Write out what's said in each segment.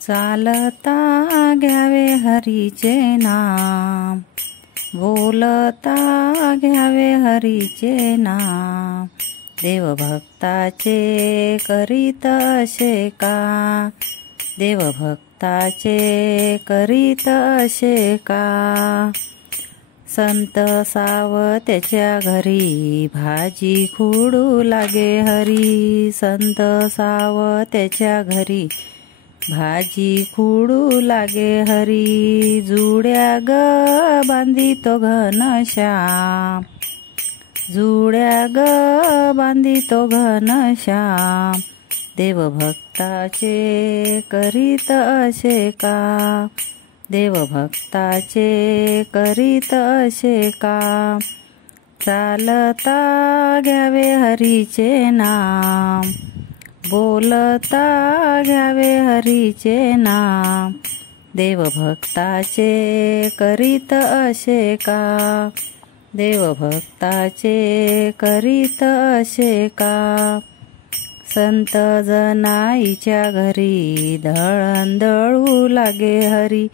चालता घ्यावे हरीचे नाम, बोलता घ्यावे हरीचे नाम। देवभक्ताचे करीत असे का, देवभक्ताचे करीत असे का। संत सावत्याच्या घरी भाजी खुडू लागे हरी, संत सावत्याच्या घरी भाजी खुडू लागे हरी। जुड्या ग बांधितो घनश्याम, जुड्या ग बांधितो घनश्याम। देवभक्ताचे करीत असे का, देवभक्ताचे करीत असे का। चालता घ्यावे हरीचे नाम, बोलता घ्यावे हरीचे नाम। देवभक्ताचे करीत असे का, देवभक्ताचे करीत असे का। संत जनाईच्या घरी दळणदळू लागे हरी,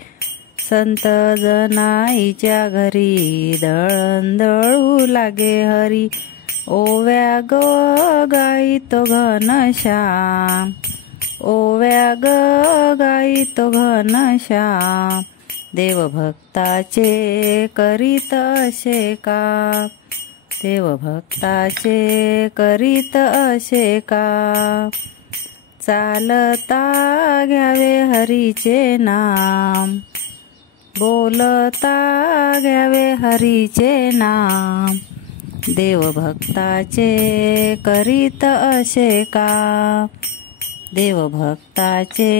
संत जनाईच्या घरी दळणदळू लागे हरी। ओव्या ग गाईतो घनश्याम, ओव्या ग गाईतो घनश्याम। देवभक्ताचे करीत असे का, देवभक्ताचे करीत असे का। चालता घ्यावे हरीचे नाम, बोलता घ्यावे हरीचे नाम। देवभक्ताचे करीत असे का, देवभक्ताचे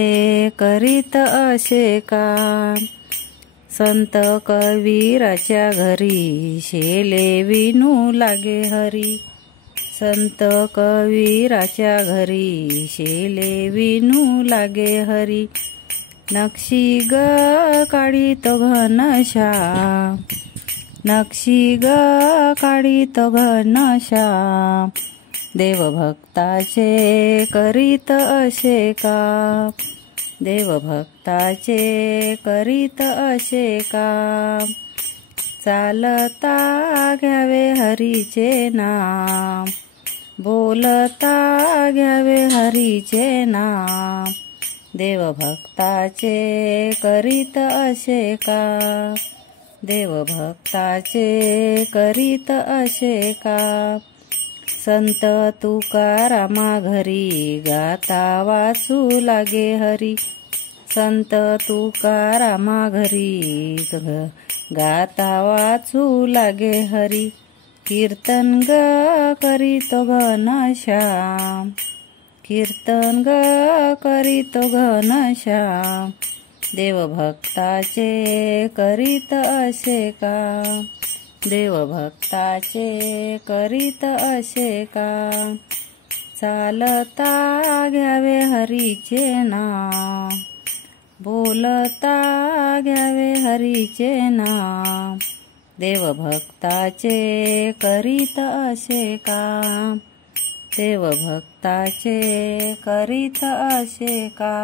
करीत असे का। संत कबीराच्या घरी शेले विणू लागे हरी, संत कबीराच्या घरी शेले विणू लागे हरी। नक्षी ग काढीतो घनश्याम, नक्षी ग काढीतो घनश्याम। देवभक्ताचे करीत असे का, देवभक्ताचे करीत असे का। चालता घ्यावे हरीचे नाम, बोलता घ्यावे हरीचे नाम। देवभक्ताचे करीत असे का, देवभक्ताचे करीत असे का। संत तुकारामा घरी गाता वाचू लागे हरी, संत तुकारामा घरी गाता वाचू लागे हरी। कीर्तन ग करीतो घनश्याम, कीर्तन ग करीतो घनश्याम। देवभक्ताचे करीत असे का, देवभक्ताचे करीत असे का। चालता घ्यावे हरीचे नाम, बोलता घ्यावे हरीचे नाम। देवभक्ताचे करीत असे का, देवभक्ताचे करीत असे का।